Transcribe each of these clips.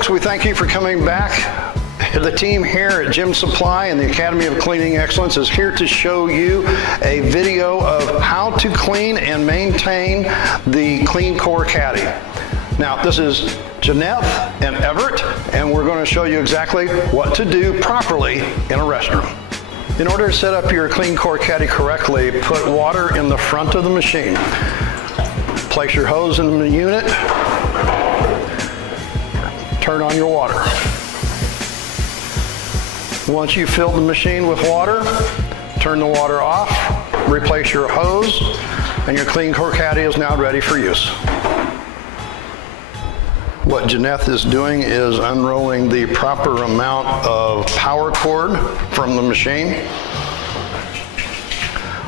folks, we thank you for coming back. The team here at Gym Supply and the Academy of Cleaning Excellence is here to show you a video of how to clean and maintain the CleanCore Caddy. Now, this is Jeanette and Everett, and we're going to show you exactly what to do properly in a restroom. In order to set up your CleanCore Caddy correctly, put water in the front of the machine. Place your hose in the unit. Turn on your water. Once you've filled the machine with water, turn the water off, replace your hose, and your CleanCore Caddy is now ready for use. What Jeanette is doing is unrolling the proper amount of power cord from the machine.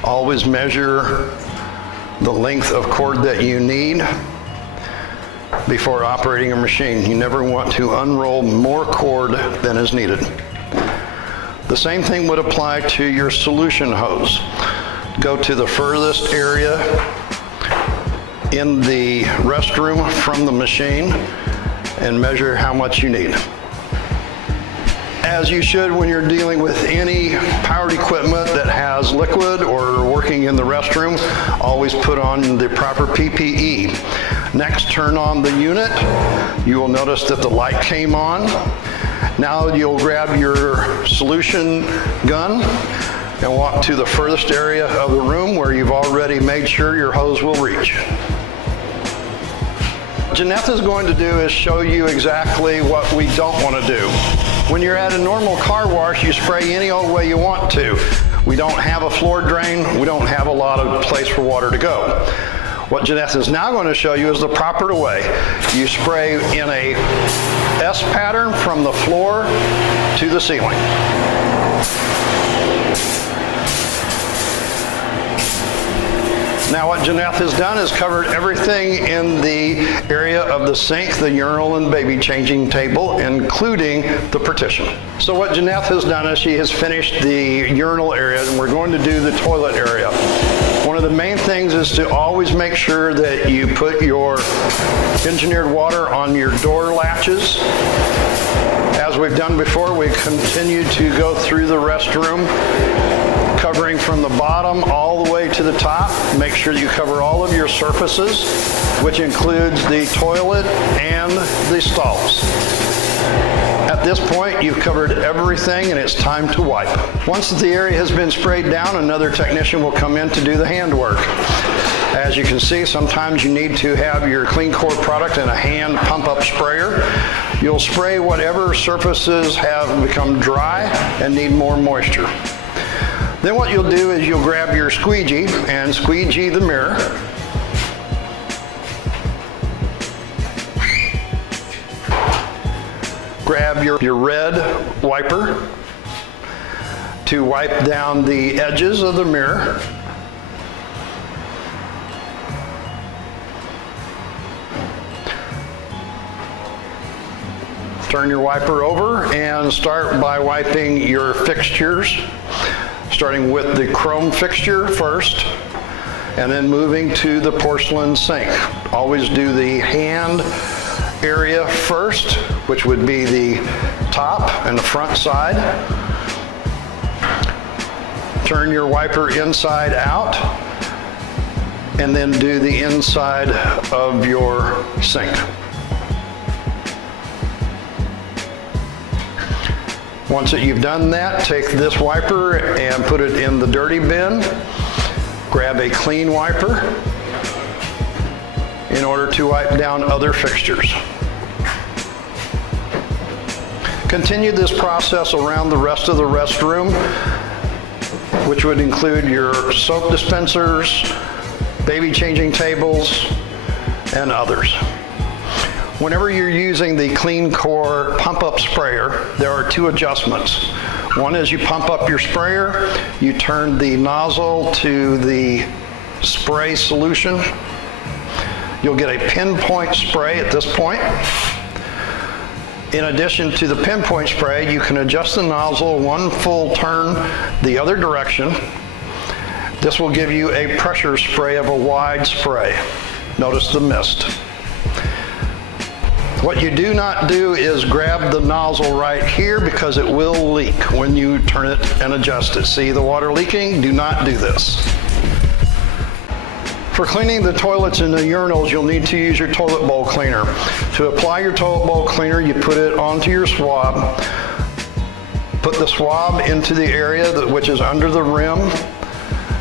Always measure the length of cord that you need before operating a machine. You never want to unroll more cord than is needed. The same thing would apply to your solution hose. Go to the furthest area in the restroom from the machine and measure how much you need. As you should when you're dealing with any powered equipment that has liquid or working in the restroom, always put on the proper PPE. Next, turn on the unit. You will notice that the light came on. Now you'll grab your solution gun and walk to the furthest area of the room where you've already made sure your hose will reach. What Jeanette is going to do is show you exactly what we don't want to do. When you're at a normal car wash, you spray any old way you want to. We don't have a floor drain. We don't have a lot of place for water to go. What Jeanette is now going to show you is the proper way. You spray in a S pattern from the floor to the ceiling. Now what Jeanette has done is covered everything in the area of the sink, the urinal and baby changing table, including the partition. So what Jeanette has done is she has finished the urinal area, and we're going to do the toilet area. One of the main things is to always make sure that you put your engineered water on your door latches. As we've done before, we continue to go through the restroom, covering from the bottom all the way to the top. Make sure you cover all of your surfaces, which includes the toilet and the stalls. At this point, you've covered everything and it's time to wipe. Once the area has been sprayed down, another technician will come in to do the handwork. As you can see, sometimes you need to have your CleanCore product in a hand pump-up sprayer. You'll spray whatever surfaces have become dry and need more moisture. Then what you'll do is you'll grab your squeegee and squeegee the mirror. Grab your red wiper to wipe down the edges of the mirror. Turn your wiper over and start by wiping your fixtures, starting with the chrome fixture first, and then moving to the porcelain sink. Always do the hand area first, which would be the top and the front side. Turn your wiper inside out, and then do the inside of your sink. Once that you've done that, take this wiper and put it in the dirty bin. Grab a clean wiper in order to wipe down other fixtures. Continue this process around the rest of the restroom, which would include your soap dispensers, baby changing tables, and others. Whenever you're using the CleanCore pump-up sprayer, there are two adjustments. One is you pump up your sprayer, you turn the nozzle to the spray solution. You'll get a pinpoint spray at this point. In addition to the pinpoint spray, you can adjust the nozzle one full turn the other direction. This will give you a pressure spray of a wide spray. Notice the mist. What you do not do is grab the nozzle right here because it will leak when you turn it and adjust it. See the water leaking? Do not do this. For cleaning the toilets and the urinals, you'll need to use your toilet bowl cleaner. To apply your toilet bowl cleaner, you put it onto your swab. Put the swab into the area which is under the rim.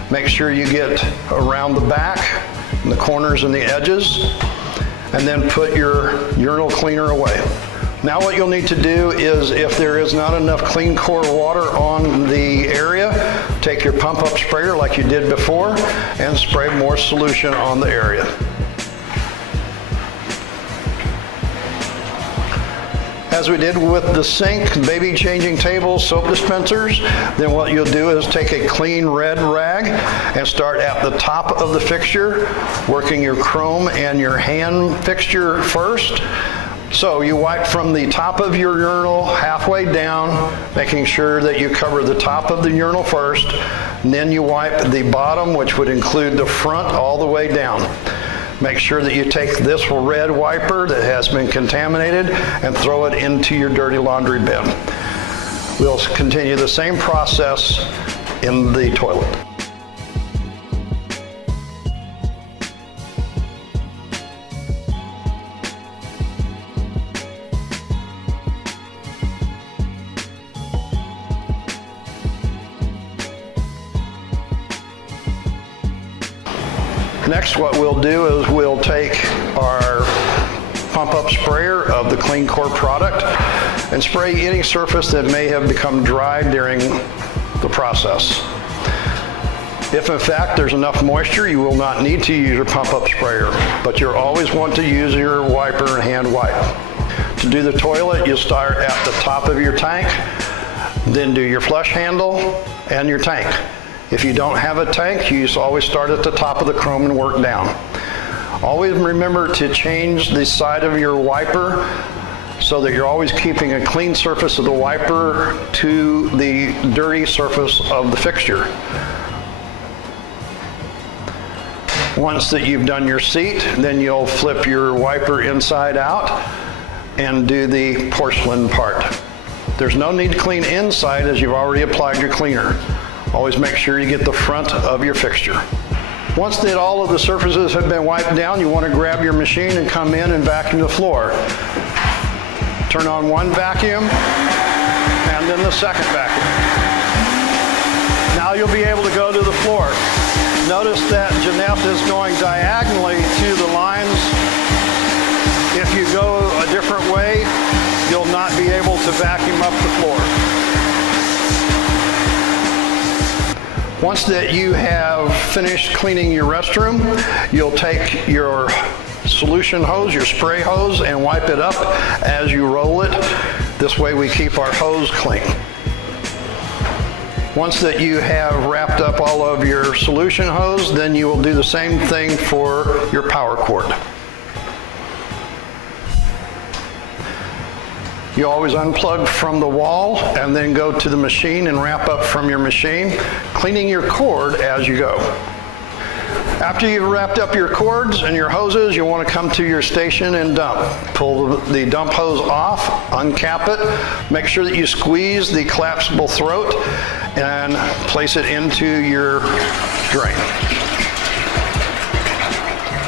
Make sure you get around the back, and the corners and the edges, and then put your urinal cleaner away. Now what you'll need to do is, if there is not enough CleanCore water on the area, take your pump-up sprayer like you did before and spray more solution on the area. As we did with the sink, baby changing table, soap dispensers, then what you'll do is take a clean red rag and start at the top of the fixture, working your chrome and your hand fixture first. So you wipe from the top of your urinal halfway down, making sure that you cover the top of the urinal first, and then you wipe the bottom, which would include the front, all the way down. Make sure that you take this red wiper that has been contaminated and throw it into your dirty laundry bin. We'll continue the same process in the toilet. Next, what we'll do is we'll take our pump-up sprayer of the CleanCore product and spray any surface that may have become dry during the process. If in fact there's enough moisture, you will not need to use your pump-up sprayer, but you'll always want to use your wiper and hand wipe. To do the toilet, you'll start at the top of your tank, then do your flush handle and your tank. If you don't have a tank, you always start at the top of the chrome and work down. Always remember to change the side of your wiper so that you're always keeping a clean surface of the wiper to the dirty surface of the fixture. Once that you've done your seat, then you'll flip your wiper inside out and do the porcelain part. There's no need to clean inside as you've already applied your cleaner. Always make sure you get the front of your fixture. Once that all of the surfaces have been wiped down, you want to grab your machine and come in and vacuum the floor. Turn on one vacuum and then the second vacuum. Now you'll be able to go to the floor. Notice that Jeanette is going diagonally to the lines. If you go a different way, you'll not be able to vacuum up the floor. Once that you have finished cleaning your restroom, you'll take your solution hose, your spray hose, and wipe it up as you roll it. This way we keep our hose clean. Once that you have wrapped up all of your solution hose, then you will do the same thing for your power cord. You always unplug from the wall and then go to the machine and wrap up from your machine, cleaning your cord as you go. After you've wrapped up your cords and your hoses, you'll want to come to your station and dump. Pull the dump hose off, uncap it, make sure that you squeeze the collapsible throat and place it into your drain.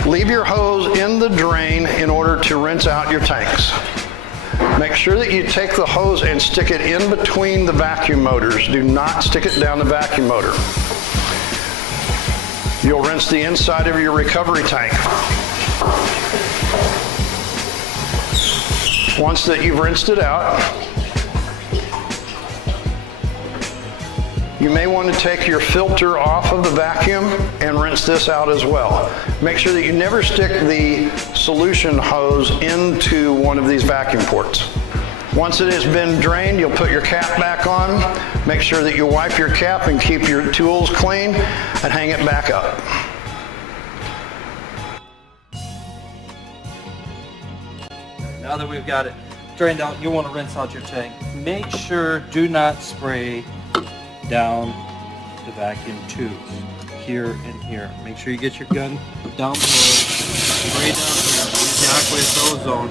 Leave your hose in the drain in order to rinse out your tanks. Make sure that you take the hose and stick it in between the vacuum motors. Do not stick it down the vacuum motor. You'll rinse the inside of your recovery tank. Once that you've rinsed it out, you may want to take your filter off of the vacuum and rinse this out as well. Make sure that you never stick the solution hose into one of these vacuum ports. Once it has been drained, you'll put your cap back on. Make sure that you wipe your cap and keep your tools clean and hang it back up. Now that we've got it drained out, you want to rinse out your tank. Make sure do not spray down the vacuum tubes here and here. Make sure you get your gun down below, spray down here, use the aqueous ozone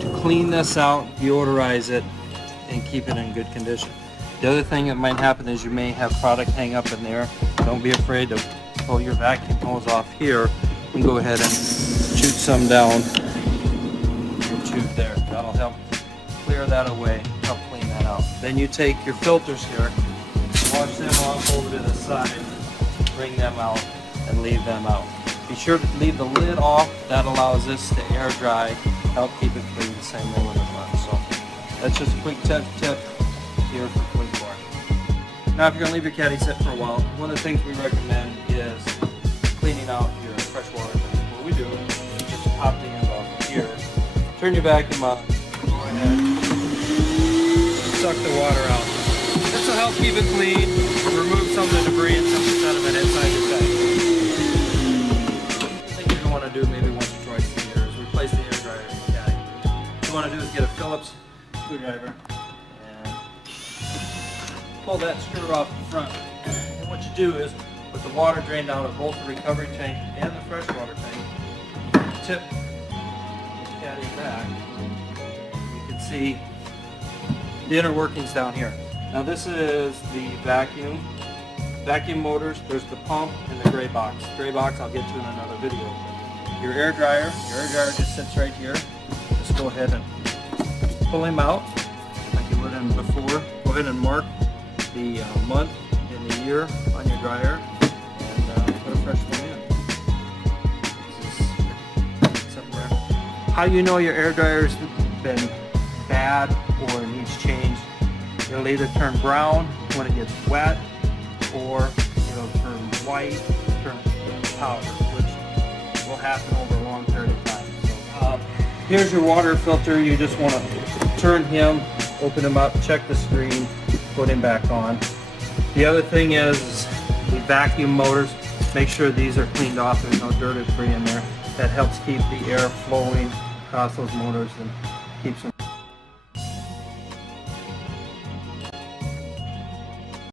to clean this out, deodorize it, and keep it in good condition. The other thing that might happen is you may have product hang up in there. Don't be afraid to pull your vacuum hose off here and go ahead and shoot some down the tube there. That'll help clear that away, help clean that out. Then you take your filters here, wash them off over to the side, bring them out, and leave them out. Be sure to leave the lid off. That allows this to air dry, help keep it clean the same way when it runs. So that's just a quick tip here for CleanCore. Now if you're going to leave your caddy sit for a while, one of the things we recommend is cleaning out your freshwater tank. What we do is you just pop the end off here, turn your vacuum up, go ahead, suck the water out. This will help keep it clean, remove some of the debris and some of the sediment inside your tank. Want to do maybe once or twice a year is replace the air dryer in your caddy. What you want to do is get a PHILUPS screwdriver and pull that screw off the front. And what you do is, with the water drained out of both the recovery tank and the freshwater tank, tip the caddy back. You can see the inner workings down here. Now this is the vacuum motors. There's the pump and the gray box. Gray box I'll get to in another video. Your air dryer just sits right here. Just go ahead and pull him out like you would in before. Go ahead and mark the month and the year on your dryer and put a fresh one in. This is somewhere. How you know your air dryer's been bad or needs change? It'll either turn brown when it gets wet, or it'll turn white, turn powder, which will happen over a long period of time. So, here's your water filter. You just want to turn him, open him up, check the screen, put him back on. The other thing is the vacuum motors. Make sure these are cleaned off. There's no dirt or debris in there. That helps keep the air flowing across those motors and keeps them